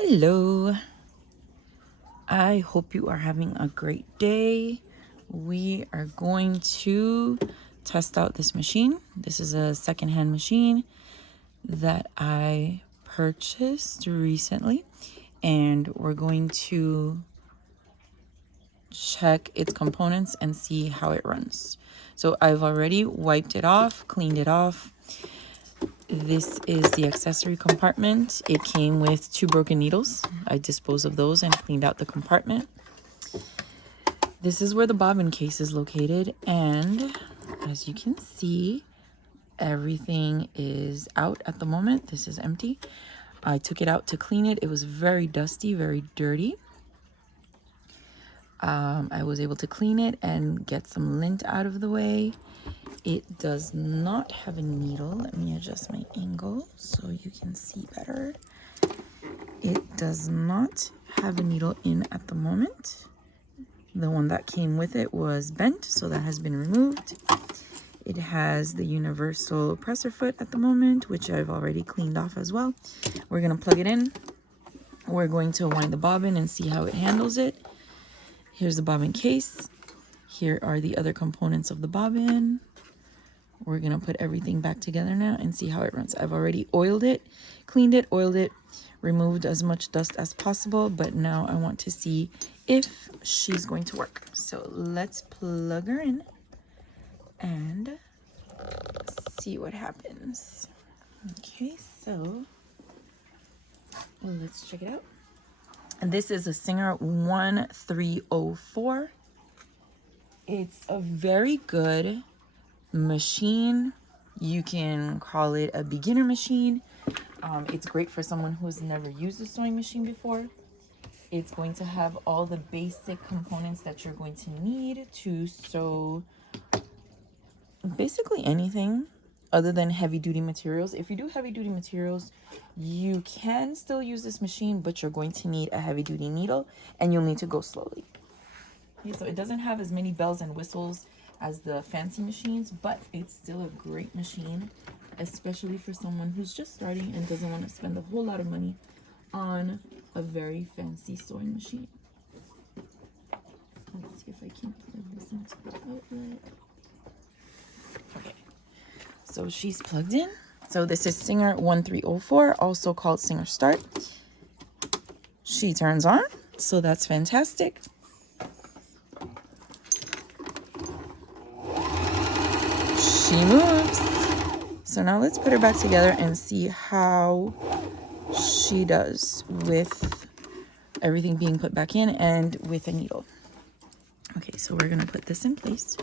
Hello, I hope you are having a great day. We are going to test out this machine. This is a secondhand machine that I purchased recently, and we're going to check its components and see how it runs. So I've already wiped it off, cleaned it off. This is the accessory compartment. It came with 2 broken needles. I disposed of those and cleaned out the compartment. This is where the bobbin case is located, and as you can see, everything is out at the moment. This is empty. I took it out to clean it. It was very dusty, very dirty. I was able to clean it and get some lint out of the way. It does not have a needle. Let me adjust my angle so you can see better. It does not have a needle in at the moment. The one that came with it was bent, so that has been removed. It has the universal presser foot at the moment, which I've already cleaned off as well. We're going to plug it in. We're going to wind the bobbin and see how it handles it. Here's the bobbin case. Here are the other components of the bobbin. We're going to put everything back together now and see how it runs. I've already oiled it, cleaned it, oiled it, removed as much dust as possible, but now I want to see if she's going to work. So let's plug her in and see what happens. Okay, so let's check it out. And this is a Singer 1304. It's a very good machine. You can call it a beginner machine. It's great for someone who's never used a sewing machine before. It's going to have all the basic components that you're going to need to sew basically anything other than heavy duty materials. If you do heavy duty materials, you can still use this machine, but you're going to need a heavy duty needle and you'll need to go slowly. Okay, so it doesn't have as many bells and whistles as the fancy machines, but it's still a great machine, especially for someone who's just starting and doesn't want to spend a whole lot of money on a very fancy sewing machine. Let's see if I can plug this into the outlet. Okay, so she's plugged in. So this is Singer 1304, also called Singer Start. She turns on, so that's fantastic. She moves. So now let's put her back together and see how she does with everything being put back in and with a needle. Okay, so we're gonna put this in place.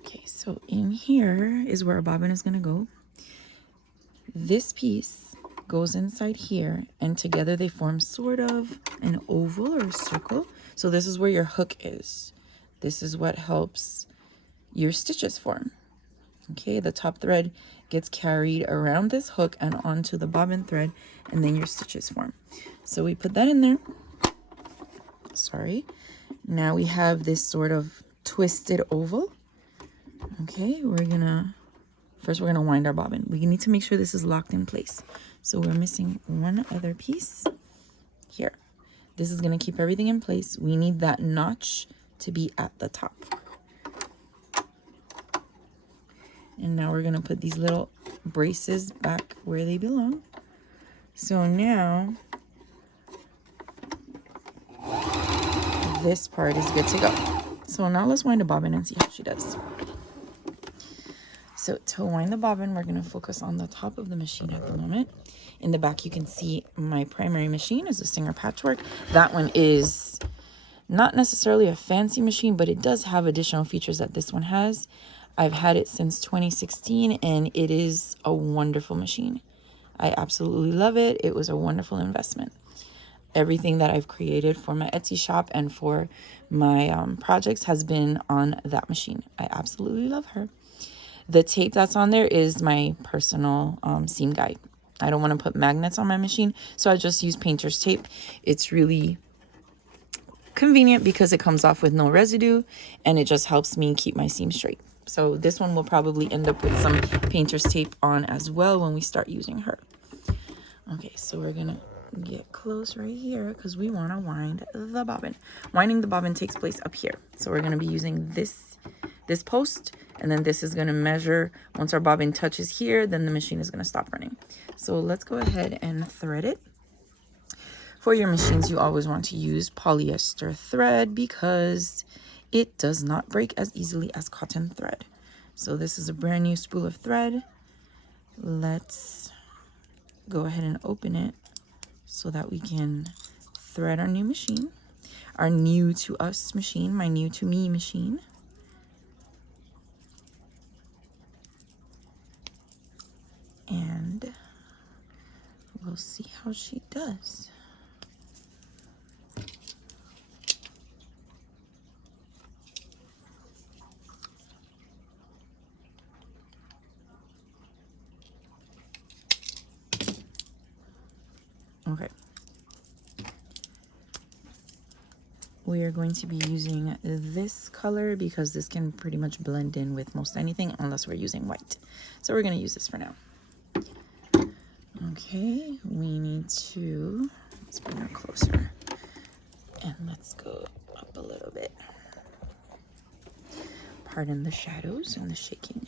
Okay, so in here is where our bobbin is gonna go. This piece goes inside here, and together they form sort of an oval or a circle. So this is where your hook is. This is what helps your stitches form. Okay, the top thread gets carried around this hook and onto the bobbin thread, and then your stitches form. So we put that in there. Sorry. Now we have this sort of twisted oval. Okay, we're gonna wind our bobbin. We need to make sure this is locked in place. So we're missing one other piece here. This is gonna keep everything in place. We need that notch to be at the top. And now we're gonna put these little braces back where they belong. So now this part is good to go. So now let's wind the bobbin and see how she does. So to wind the bobbin, we're gonna focus on the top of the machine at the moment. In the back, you can see my primary machine is a Singer Patchwork. That one is not necessarily a fancy machine, but it does have additional features that this one has. I've had it since 2016, and it is a wonderful machine. I absolutely love it. It was a wonderful investment. Everything that I've created for my Etsy shop and for my projects has been on that machine. I absolutely love her. The tape that's on there is my personal seam guide. I don't want to put magnets on my machine, so I just use painter's tape. It's really convenient because it comes off with no residue, and it just helps me keep my seam straight. So this one will probably end up with some painter's tape on as well when we start using her. Okay, so we're gonna get close right here because we want to wind the bobbin. Winding the bobbin takes place up here. So we're going to be using this post, and then this is going to measure. Once our bobbin touches here, then the machine is going to stop running. So let's go ahead and thread it. For your machines, you always want to use polyester thread because it does not break as easily as cotton thread. So this is a brand new spool of thread. Let's go ahead and open it so that we can thread our new machine, our new to us machine, my new to me machine. And we'll see how she does. Okay. We are going to be using this color because this can pretty much blend in with most anything unless we're using white. So we're going to use this for now. Okay, we need to, let's bring her closer and let's go up a little bit. Pardon the shadows and the shaking.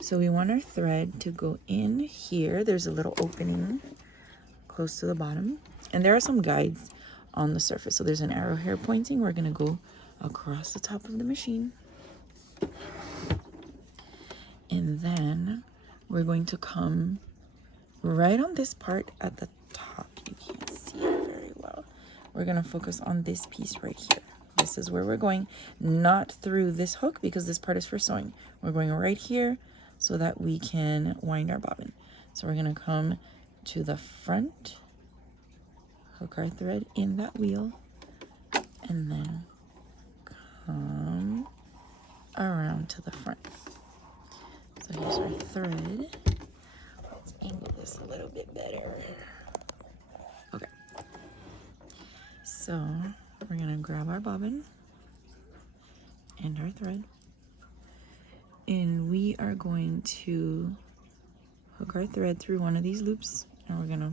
So we want our thread to go in here. There's a little opening close to the bottom, and there are some guides on the surface. So there's an arrow here pointing. We're going to go across the top of the machine, and then we're going to come right on this part at the top. You can't see it very well. We're going to focus on this piece right here. This is where we're going, not through this hook because this part is for sewing. We're going right here so that we can wind our bobbin. So we're going to come to the front, hook our thread in that wheel, and then come around to the front. So here's our thread. Let's angle this a little bit better. Okay. So we're gonna grab our bobbin and our thread, and we are going to hook our thread through one of these loops, and we're gonna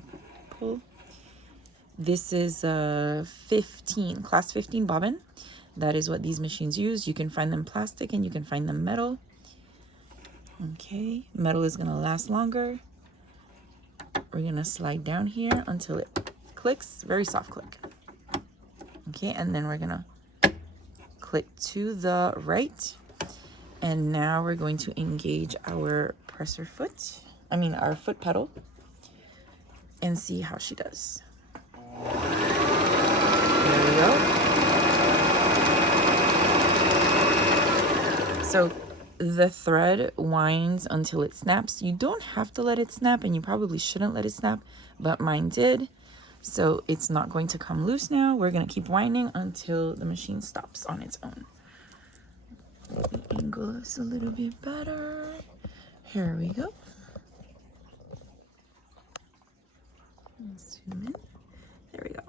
pull. This is a class 15 bobbin. That is what these machines use. You can find them plastic and you can find them metal. Okay, metal is gonna last longer. We're gonna slide down here until it clicks, very soft click. Okay, and then we're gonna click to the right. And now we're going to engage our presser foot, our foot pedal, and see how she does. There we go. So the thread winds until it snaps. You don't have to let it snap, and you probably shouldn't let it snap, but mine did. So it's not going to come loose now. We're going to keep winding until the machine stops on its own. Let me angle this a little bit better. Here we go. Zoom in. There we go.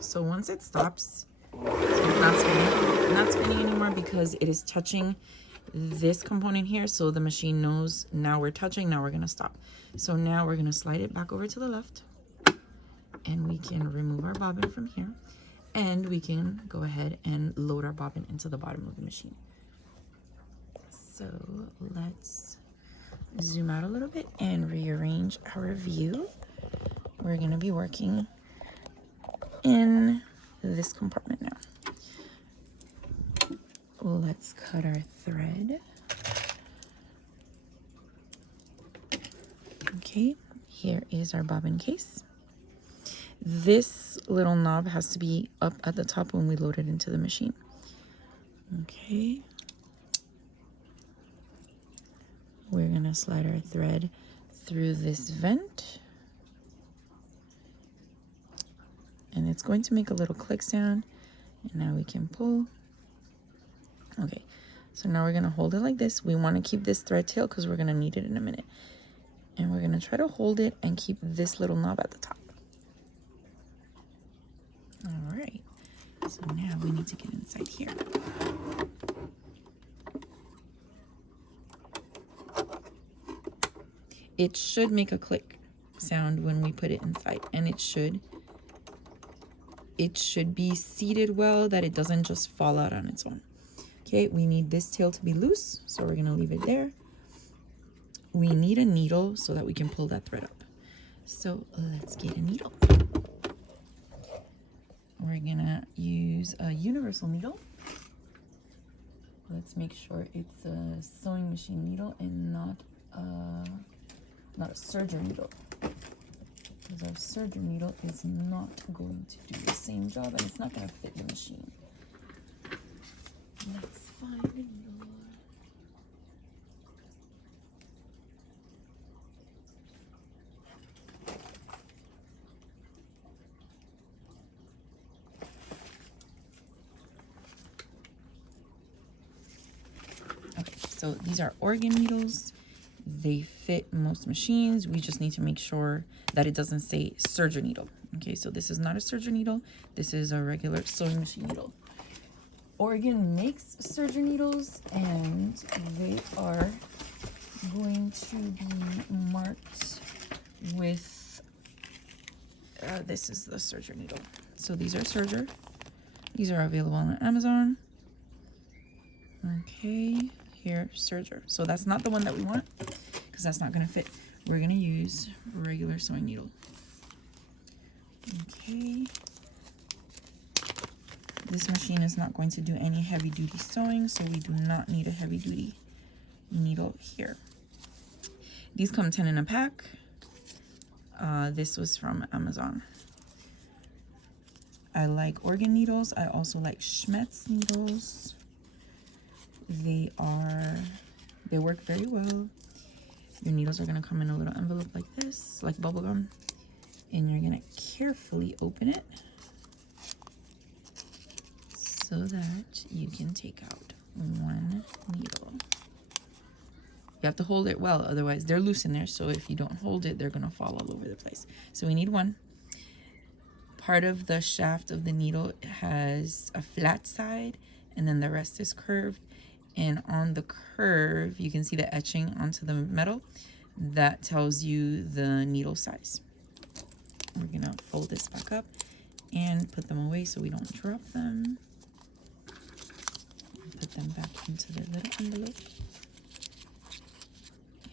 So once it stops, it's not spinning anymore because it is touching this component here. So the machine knows now we're touching, now we're gonna stop. So now we're gonna slide it back over to the left, and we can remove our bobbin from here, and we can go ahead and load our bobbin into the bottom of the machine. So let's zoom out a little bit and rearrange our view. We're gonna be working in this compartment now. Let's cut our thread. Okay, here is our bobbin case. This little knob has to be up at the top when we load it into the machine. Okay. We're gonna slide our thread through this vent. And it's going to make a little click sound. And now we can pull. Okay, so now we're gonna hold it like this. We wanna keep this thread tail because we're gonna need it in a minute. And we're gonna try to hold it and keep this little knob at the top. All right, so now we need to get inside here. It should make a click sound when we put it inside, and it should be seated well, that it doesn't just fall out on its own. Okay, we need this tail to be loose, so we're gonna leave it there. We need a needle so that we can pull that thread up. So let's get a needle. We're gonna use a universal needle. Let's make sure it's a sewing machine needle and not a serger needle, because our serger needle is not going to do the same job and it's not going to fit the machine. Let's find a needle. Okay, so these are organ needles. They fit most machines. We just need to make sure that it doesn't say serger needle. Okay, so this is not a serger needle. This is a regular sewing machine needle. Organ makes serger needles, and they are going to be marked with, this is the serger needle. So these are serger. These are available on Amazon. Okay, here, serger. So that's not the one that we want, because that's not going to fit. We're going to use a regular sewing needle. Okay. This machine is not going to do any heavy duty sewing, so we do not need a heavy duty needle here. These come 10 in a pack. This was from Amazon. I like organ needles. I also like Schmetz needles. They work very well. Your needles are going to come in a little envelope like this, like bubble gum, and you're going to carefully open it so that you can take out one needle. You have to hold it well, otherwise they're loose in there, so if you don't hold it, they're going to fall all over the place. So we need one. Part of the shaft of the needle has a flat side, and then the rest is curved. And on the curve, you can see the etching onto the metal. That tells you the needle size. We're gonna fold this back up and put them away so we don't drop them. Put them back into their little envelope.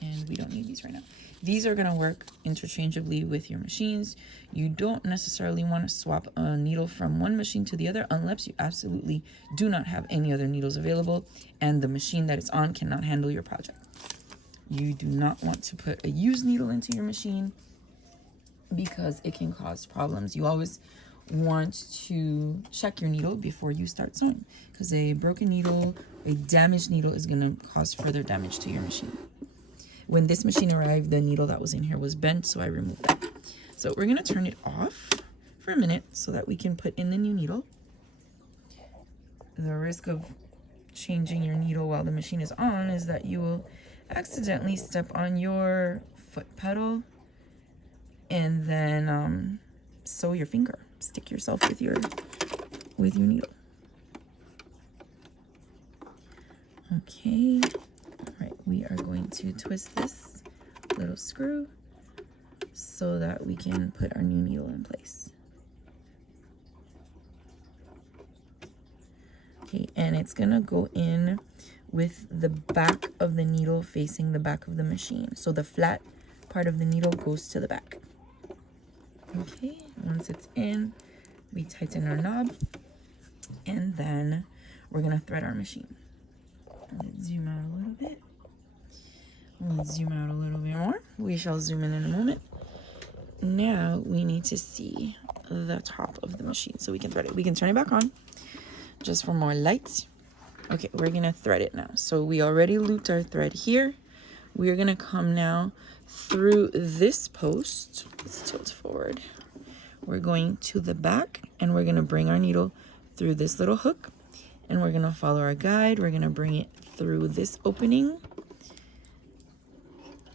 And we don't need these right now. These are gonna work interchangeably with your machines. You don't necessarily want to swap a needle from one machine to the other unless you absolutely do not have any other needles available and the machine that it's on cannot handle your project. You do not want to put a used needle into your machine because it can cause problems. You always want to check your needle before you start sewing, because a broken needle, a damaged needle is going to cause further damage to your machine. When this machine arrived, the needle that was in here was bent, so I removed that. So we're going to turn it off for a minute so that we can put in the new needle. The risk of changing your needle while the machine is on is that you will accidentally step on your foot pedal and then sew your finger, stick yourself with your needle. Okay, all right, we are going to twist this little screw so that we can put our new needle in place. Okay, and it's gonna go in with the back of the needle facing the back of the machine. So the flat part of the needle goes to the back. Okay, once it's in, we tighten our knob, and then we're gonna thread our machine. Let's zoom out a little bit. Let's zoom out a little bit more. We shall zoom in a moment. Now we need to see the top of the machine so we can thread it. We can turn it back on just for more light. Okay, we're gonna thread it now. So we already looped our thread here. We're gonna come now through this post. Let's tilt forward. We're going to the back and we're gonna bring our needle through this little hook, and we're gonna follow our guide. We're gonna bring it through this opening.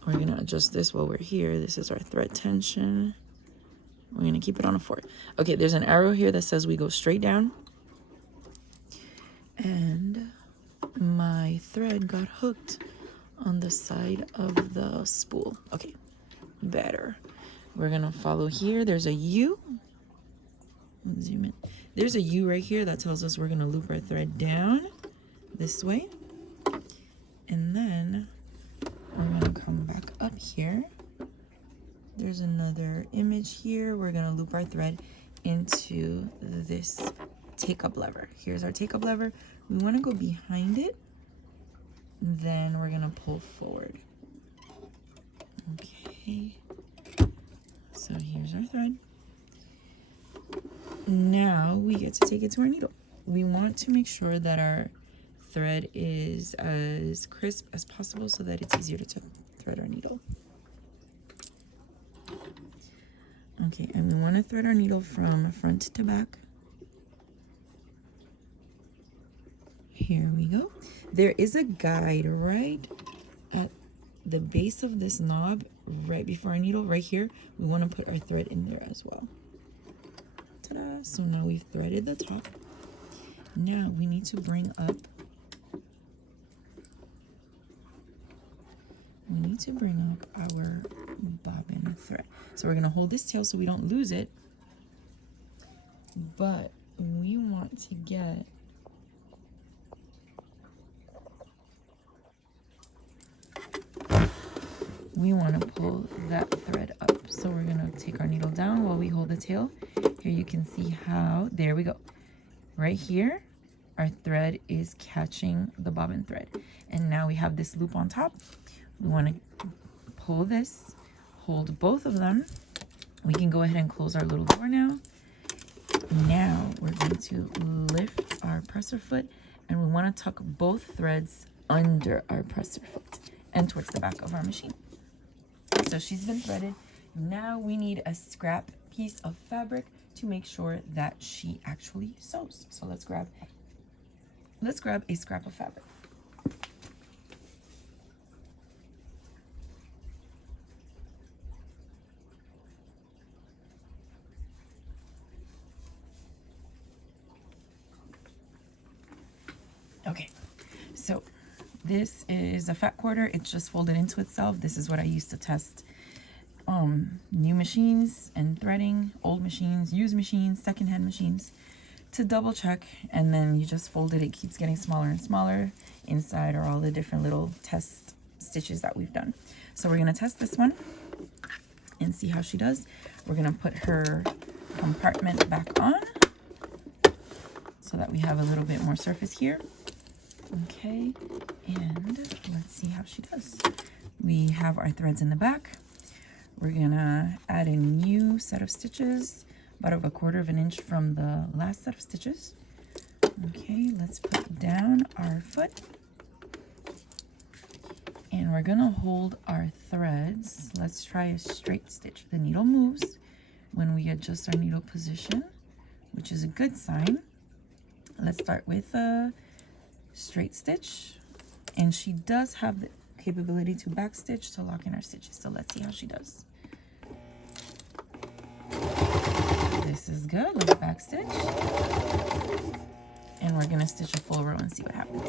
We're gonna adjust this while we're here. This is our thread tension. We're gonna keep it on a 4. Okay, there's an arrow here that says we go straight down. And my thread got hooked on the side of the spool. Okay, better. We're gonna follow here. There's a U. Let's zoom in. There's a U right here that tells us we're gonna loop our thread down this way. And then we're gonna come back up here. There's another image here. We're gonna loop our thread into this take-up lever. Here's our take-up lever. We wanna go behind it. Then we're gonna pull forward. Okay. So here's our thread. Now we get to take it to our needle. We want to make sure that our thread is as crisp as possible so that it's easier to thread our needle. Okay, and we want to thread our needle from front to back. Here we go. There is a guide right at the base of this knob, right before our needle, right here. We want to put our thread in there as well. Ta-da! So now we've threaded the top. Now we need to bring up, our bobbin thread. So we're going to hold this tail so we don't lose it, but we want to get pull that thread up. So we're going to take our needle down while we hold the tail. Here you can see how, there we go. Right here, our thread is catching the bobbin thread. And now we have this loop on top. We want to pull this, hold both of them. We can go ahead and close our little door now. Now we're going to lift our presser foot, and we want to tuck both threads under our presser foot and towards the back of our machine. So she's been threaded. Now we need a scrap piece of fabric to make sure that she actually sews. So let's grab a scrap of fabric. Okay, so this is a fat quarter. It's just folded into itself. This is what I use to test new machines and threading, old machines, used machines, secondhand machines, to double check. And then you just fold it. It keeps getting smaller and smaller. Inside are all the different little test stitches that we've done. So we're going to test this one and see how she does. We're going to put her compartment back on so that we have a little bit more surface here. Okay, and let's see how she does. We have our threads in the back. We're gonna add a new set of stitches, about a 1/4 of an inch from the last set of stitches. Okay, let's put down our foot. And we're gonna hold our threads. Let's try a straight stitch. The needle moves when we adjust our needle position, which is a good sign. Let's start with a straight stitch, and she does have the capability to back stitch to lock in our stitches. So let's see how she does. This is good. Let's back stitch, and we're gonna stitch a full row and see what happens.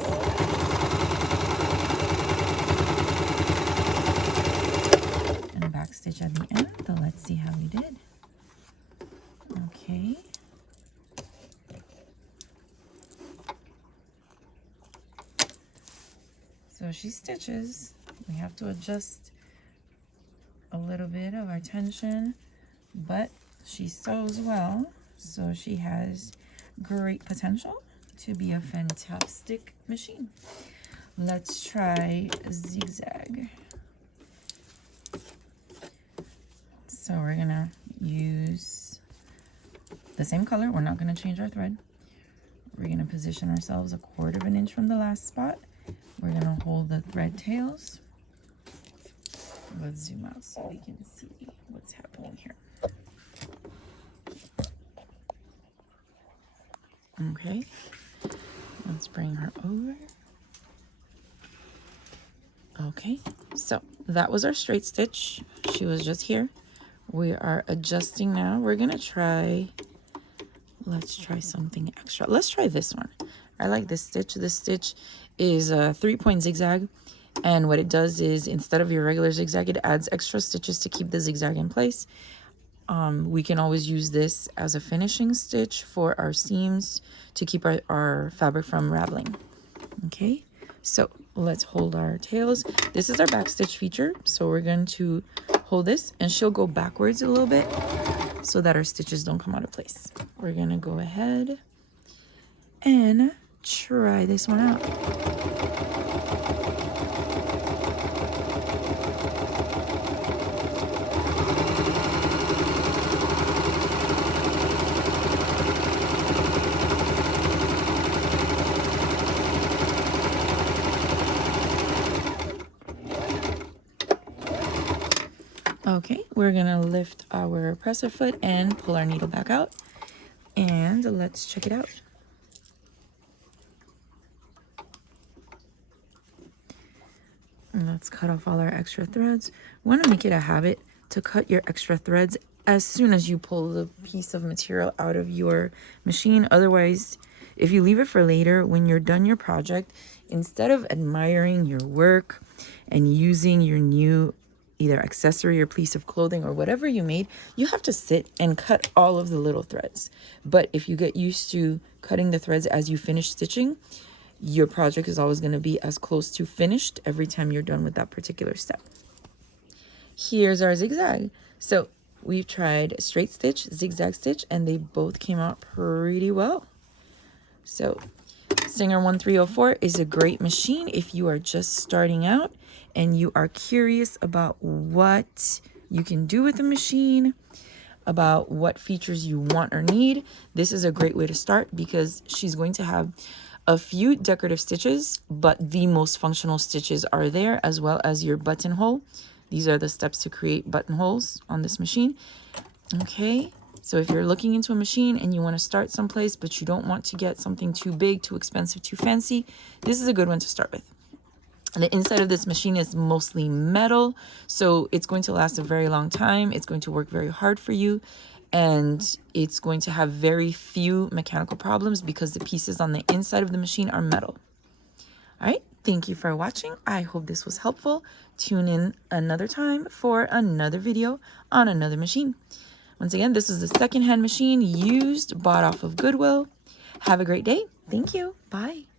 And a back stitch at the end. So let's see how we did. Okay. So she stitches. We have to adjust a little bit of our tension, but she sews well, so she has great potential to be a fantastic machine. Let's try zigzag. So we're gonna use the same color. We're not gonna change our thread. We're gonna position ourselves a 1/4 of an inch from the last spot. We're gonna hold the thread tails. Let's zoom out so we can see what's happening here. Okay, let's bring her over. Okay, so that was our straight stitch. She was just here. We are adjusting now. We're gonna try, let's try something extra. Let's try this one. I like this stitch. This stitch is a 3-point zigzag, and what it does is, instead of your regular zigzag, it adds extra stitches to keep the zigzag in place. We can always use this as a finishing stitch for our seams to keep our fabric from raveling. Okay, so let's hold our tails. This is our back stitch feature, so we're going to hold this, and she'll go backwards a little bit so that our stitches don't come out of place. We're gonna go ahead and try this one out. Okay, we're gonna lift our presser foot and pull our needle back out, and let's check it out. And let's cut off all our extra threads. We want to make it a habit to cut your extra threads as soon as you pull the piece of material out of your machine. Otherwise, if you leave it for later, when you're done your project, instead of admiring your work and using your new either accessory or piece of clothing or whatever you made, you have to sit and cut all of the little threads. But if you get used to cutting the threads as you finish stitching, your project is always going to be as close to finished every time you're done with that particular step. Here's our zigzag. So we've tried straight stitch, zigzag stitch, and they both came out pretty well. So Singer 1304 is a great machine if you are just starting out and you are curious about what you can do with the machine, about what features you want or need. This is a great way to start because she's going to have a few decorative stitches, but the most functional stitches are there, as well as your buttonhole. These are the steps to create buttonholes on this machine. Okay, so if you're looking into a machine and you want to start someplace, but you don't want to get something too big, too expensive, too fancy, this is a good one to start with. And the inside of this machine is mostly metal, so it's going to last a very long time. It's going to work very hard for you, and it's going to have very few mechanical problems because the pieces on the inside of the machine are metal. All right, thank you for watching. I hope this was helpful. Tune in another time for another video on another machine. Once again, this is a secondhand machine, used, bought off of Goodwill. Have a great day. Thank you. Bye.